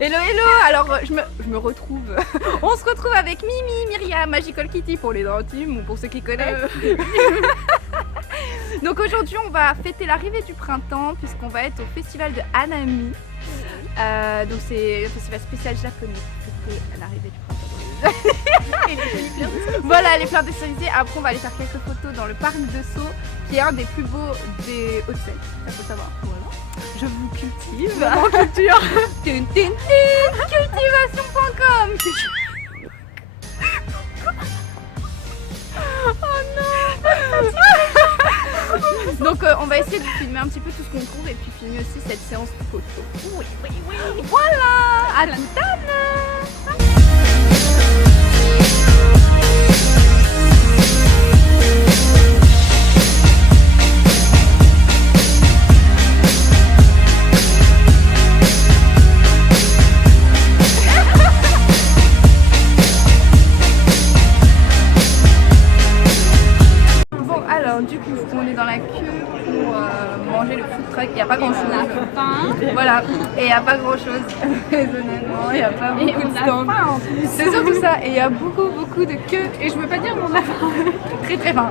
Hello hello. Alors je me retrouve, on se retrouve avec Mimi, Myriam, Magical Kitty pour les intimes ou pour ceux qui connaissent. Donc aujourd'hui on va fêter l'arrivée du printemps puisqu'on va être au festival de Hanami. Donc c'est le festival spécial japonais pour fêter l'arrivée du printemps. Voilà, les fleurs déstabilisées. Après on va aller faire quelques photos dans le parc de Sceaux qui est un des plus beaux des Hauts-de-Seine, ça faut savoir. Voilà. Je vous cultive. En culture. Cultivation.com. Oh non. Donc on va essayer de filmer un petit peu tout ce qu'on trouve et puis filmer aussi cette séance photo. Oui. Voilà. À la table. Du coup, on est dans la queue pour manger le food truck. Il n'y a pas grand chose. Voilà, et il n'y a pas grand chose. Honnêtement, il n'y a pas beaucoup de stands. C'est surtout ça. Et il y a beaucoup de queues. Et je ne veux pas dire mon a faim. Très faim.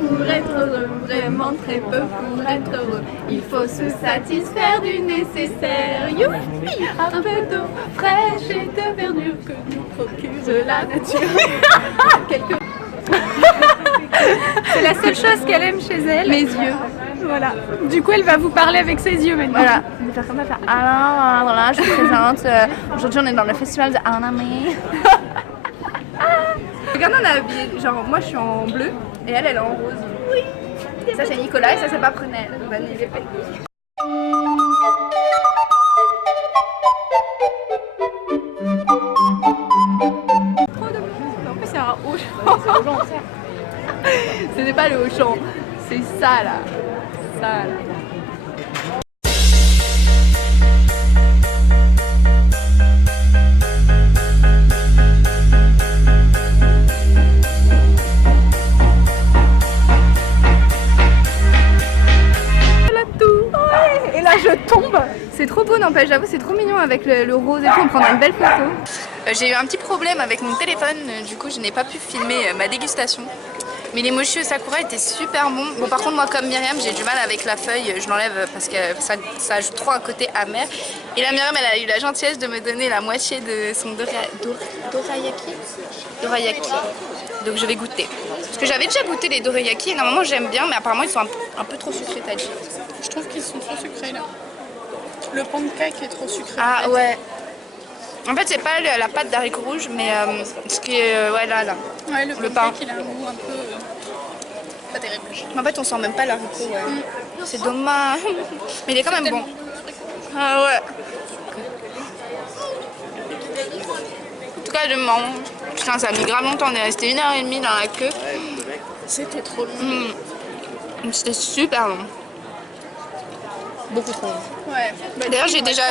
Pour être heureux, vraiment très peu pour être heureux, il faut se satisfaire du nécessaire. Youpi! Un peu d'eau fraîche et de verdure que nous procure la nature. C'est la seule chose qu'elle aime chez elle. Mes yeux. Voilà. Du coup, elle va vous parler avec ses yeux maintenant. Voilà. On va faire comme ça. Alors, voilà, je vous présente. Aujourd'hui, on est dans le festival de Hanami. Regarde, on a habillé. Genre, moi, je suis en bleu et elle est en rose. Oui. Ça, c'est Nicolas et ça, c'est pas Prunelle. Bonne idée. Trop de monde. En plus, c'est un haut champ. Ce n'est pas le haut champ, c'est ça là. Et là je tombe. C'est trop beau, n'empêche, j'avoue, c'est trop mignon avec le rose et tout. On prendra une belle photo. J'ai eu un petit problème avec mon téléphone, du coup je n'ai pas pu filmer ma dégustation. Mais les mochis au sakura étaient super bons. Bon, par contre, moi comme Myriam, j'ai du mal avec la feuille, je l'enlève parce que ça ajoute trop un côté amer. Et la Myriam, elle a eu la gentillesse de me donner la moitié de son dorayaki. Donc je vais goûter. Parce que j'avais déjà goûté les dorayaki et normalement j'aime bien, mais apparemment ils sont un peu trop sucrés, t'as dit. Je trouve qu'ils sont trop sucrés là. Le pancake est trop sucré. Ah ouais. En fait, c'est pas la pâte d'haricots rouges, mais ce qui est ouais, là. Ouais, le pain. pancake, il a un goût un peu pas terrible. En fait, on sent même pas l'haricot. Ouais. C'est dommage. Mais il est quand même bon. Ah ouais. En tout cas, je mange. Putain, ça a mis grave longtemps. On est resté 1h30 dans la queue. C'était trop long. C'était super long. Beaucoup trop long. Ouais. D'ailleurs, j'ai déjà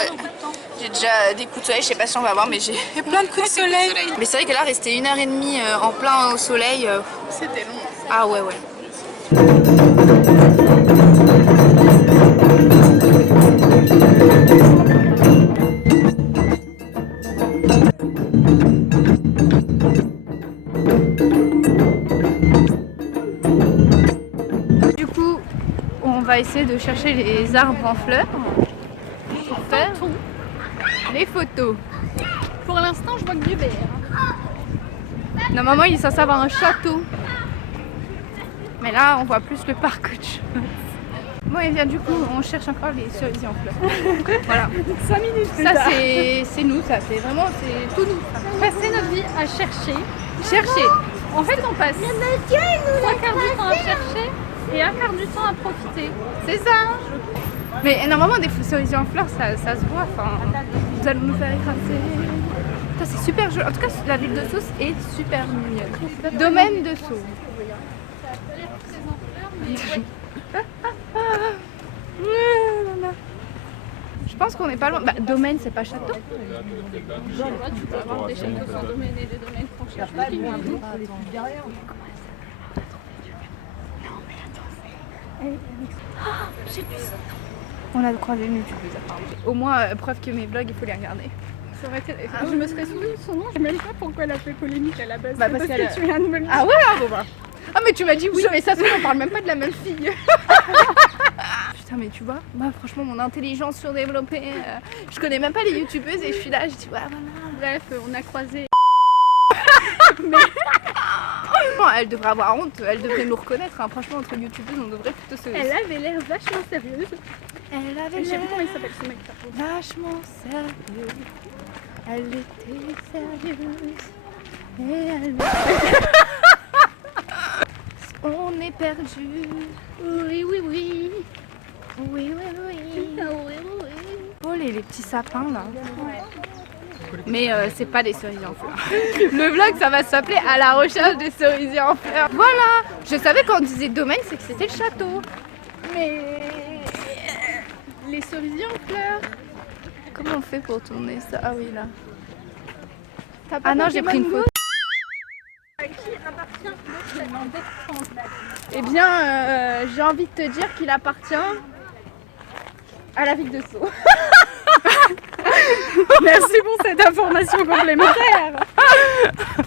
des coups de soleil, je sais pas si on va voir, mais j'ai plein de coups de soleil. Mais c'est vrai que là, rester 1h30 en plein au soleil. C'était long. Ah ouais. Du coup, on va essayer de chercher les arbres en fleurs pour faire les photos. Pour l'instant, je vois que du vert. Normalement, il est censé avoir un château. Mais là, on voit plus le parc autre chose. Bon, et bien du coup, on cherche encore les cerisiers en fleurs. Voilà. 5 minutes plus ça, tard. c'est nous, ça. C'est vraiment, c'est tout nous. Passer notre vie à chercher. En fait, on passe 3 quarts du temps à chercher et 1 quart du temps à profiter. C'est ça. Mais normalement, des cerisiers en fleurs, ça se voit. Enfin, nous allons nous faire écraser. Ça, c'est super joli. En tout cas, la ville de Sceaux est super mignonne. Domaine de Sceaux. Je pense qu'on n'est pas loin. Bah, domaine, c'est pas château. Tu peux avoir des châteaux sans domaine et des domaines sans château. Non, mais attends. Oh, j'ai vu ça. On a croisé une youtubeuse apparemment. Au moins, preuve que mes vlogs, il faut les regarder. Ça aurait été... Je me serais souvenu de son nom, je ne sais même pas pourquoi elle a fait polémique à la base. Bah, parce que tu viens de me le dire. Ah ouais, bon bah. Ah mais tu m'as dit oui, mais ça se fait, on parle même pas de la même fille. Putain mais tu vois, moi franchement mon intelligence surdéveloppée, je connais même pas les youtubeuses et je suis là, je dis ouais voilà. Bref, on a croisé. Mais non, elle devrait avoir honte, elle devrait nous reconnaître, hein. Franchement entre youtubeuses on devrait plutôt se... Elle avait l'air vachement sérieuse. Elle avait Je sais l'air plus comment il s'appelle ce mec. vachement sérieuse. Elle était sérieuse. Et elle... On est perdu. Oui, oui, oui. Oui, oui, oui. Oui, oui. Oh les petits sapins là. Mais c'est pas des cerisiers en fleurs. Le vlog ça va s'appeler à la recherche des cerisiers en fleurs. Voilà. Je savais quand on disait domaine c'est que c'était le château. Mais les cerisiers en fleurs. Comment on fait pour tourner ça? Ah oui là. Ah non j'ai pris une photo. À qui appartient le château d'Aix-en-Provence? Eh bien j'ai envie de te dire qu'il appartient à la ville de Sceaux. Merci pour cette information complémentaire.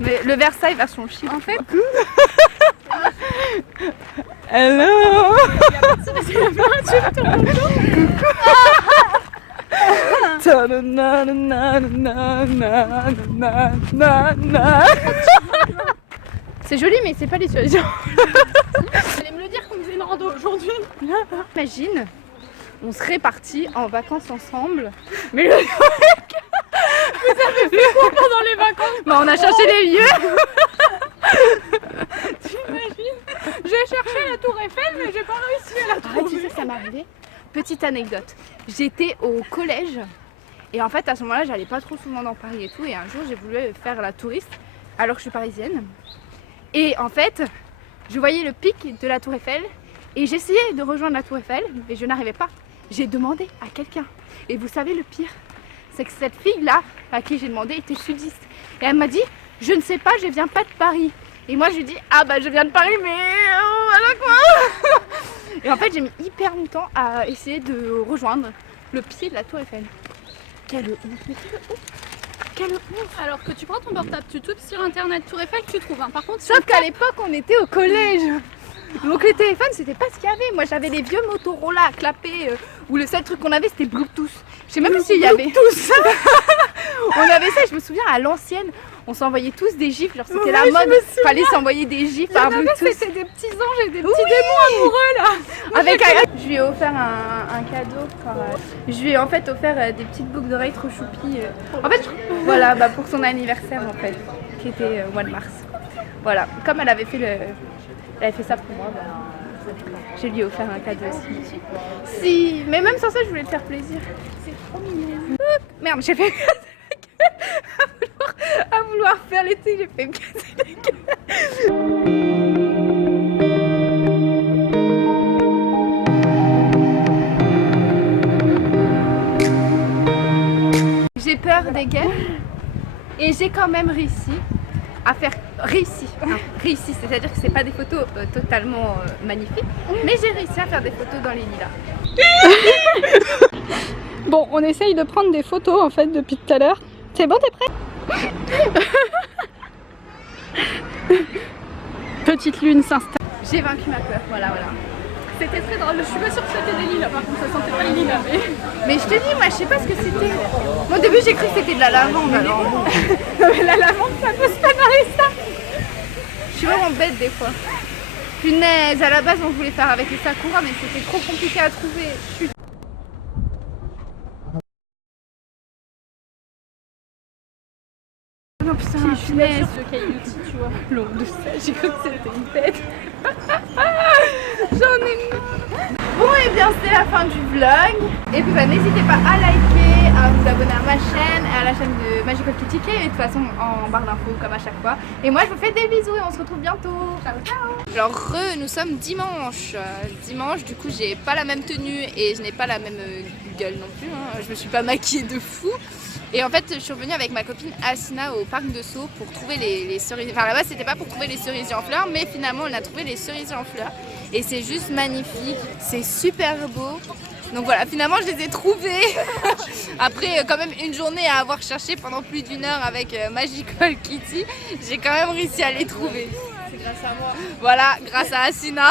Mais le Versailles version chic. En fait, hello. C'est joli mais c'est pas les cerisiers. vous allez me le dire qu'on faisait une rando aujourd'hui. Imagine, on serait partis en vacances ensemble. Mais le... Pendant les vacances, bah, on a cherché les lieux. t'imagines? J'ai cherché la tour Eiffel mais j'ai pas réussi à la Ah, tu trouver. sais que ça m'est arrivé. Petite anecdote. J'étais au collège et en fait à ce moment-là j'allais pas trop souvent dans Paris et tout et un jour j'ai voulu faire la touriste alors que je suis parisienne. Et en fait je voyais le pic de la tour Eiffel et j'essayais de rejoindre la tour Eiffel mais je n'arrivais pas. J'ai demandé à quelqu'un et vous savez le pire c'est que cette fille là à qui j'ai demandé était sudiste et elle m'a dit je ne sais pas, je viens pas de Paris. Et moi je lui dis ah bah je viens de Paris mais voilà quoi. Et en fait j'ai mis hyper longtemps à essayer de rejoindre le pied de la tour Eiffel. Quelle honte, mais quelle honte. Quelle honte. Alors que tu prends ton portable, tu tapes sur internet tour Eiffel, tu trouves. Hein. Par contre, Sauf qu'à l'époque on était au collège. Donc les téléphones c'était pas ce qu'il y avait. Moi j'avais les vieux Motorola clapés où le seul truc qu'on avait c'était Bluetooth. Je sais même s'il y avait tout ça. On avait ça, je me souviens à l'ancienne. On s'envoyait tous des gifs, genre c'était la mode, fallait s'envoyer des gifs par Bluetooth. c'était des petits anges et des petits démons amoureux là. Avec je lui ai offert un cadeau. Je lui ai en fait offert des petites boucles d'oreilles trop choupies. En fait, voilà, bah, pour son anniversaire en fait, qui était au mois de mars. Voilà, comme elle avait fait ça pour moi, bah, je lui ai offert un cadeau aussi. Si, mais même sans ça, je voulais te faire plaisir. C'est trop mignon. Merde, j'ai fait à vouloir faire l'été, j'ai fait me casser la gueule. J'ai peur des guêpes et j'ai quand même réussi à faire réussi, c'est-à-dire que c'est pas des photos totalement magnifiques, mais j'ai réussi à faire des photos dans les lilas. Bon, on essaye de prendre des photos en fait depuis tout à l'heure. C'est bon, t'es prêt? Petite lune s'installe. J'ai vaincu ma peur, voilà. C'était très drôle, je suis pas sûre que c'était des lilas, par contre ça sentait pas les lilas. Mais je te dis, moi je sais pas ce que c'était. Moi au début j'ai cru que c'était de la lavande alors bon. Mais la lavande ça pousse pas dans les sacs. Je suis vraiment bête des fois. Punaise, à la base on voulait faire avec les sakura mais c'était trop compliqué à trouver. Non putain, Je suis pas sûre punaise. que le caillou aussi, tu vois. L'ombre de ça, j'ai cru que c'était une tête. J'en ai marre. Bon et bien c'est la fin du vlog. Et puis bah, n'hésitez pas à liker, à vous abonner à ma chaîne, à la chaîne de Magical Kitty K, et de toute façon en barre d'infos comme à chaque fois. Et moi je vous fais des bisous et on se retrouve bientôt. Ciao ciao. Alors nous sommes dimanche. Dimanche du coup j'ai pas la même tenue et je n'ai pas la même gueule non plus. Hein. Je me suis pas maquillée de fou. Et en fait je suis revenue avec ma copine Asina au parc de Sceaux pour trouver les cerisiers. Enfin là-bas c'était pas pour trouver les cerisiers en fleurs mais finalement on a trouvé les cerisiers en fleurs. Et c'est juste magnifique, c'est super beau. Donc voilà, finalement je les ai trouvés. Après quand même une journée à avoir cherché pendant plus d'1 heure avec Magical Kitty, j'ai quand même réussi à les trouver. C'est grâce à moi. Voilà, grâce à Asina.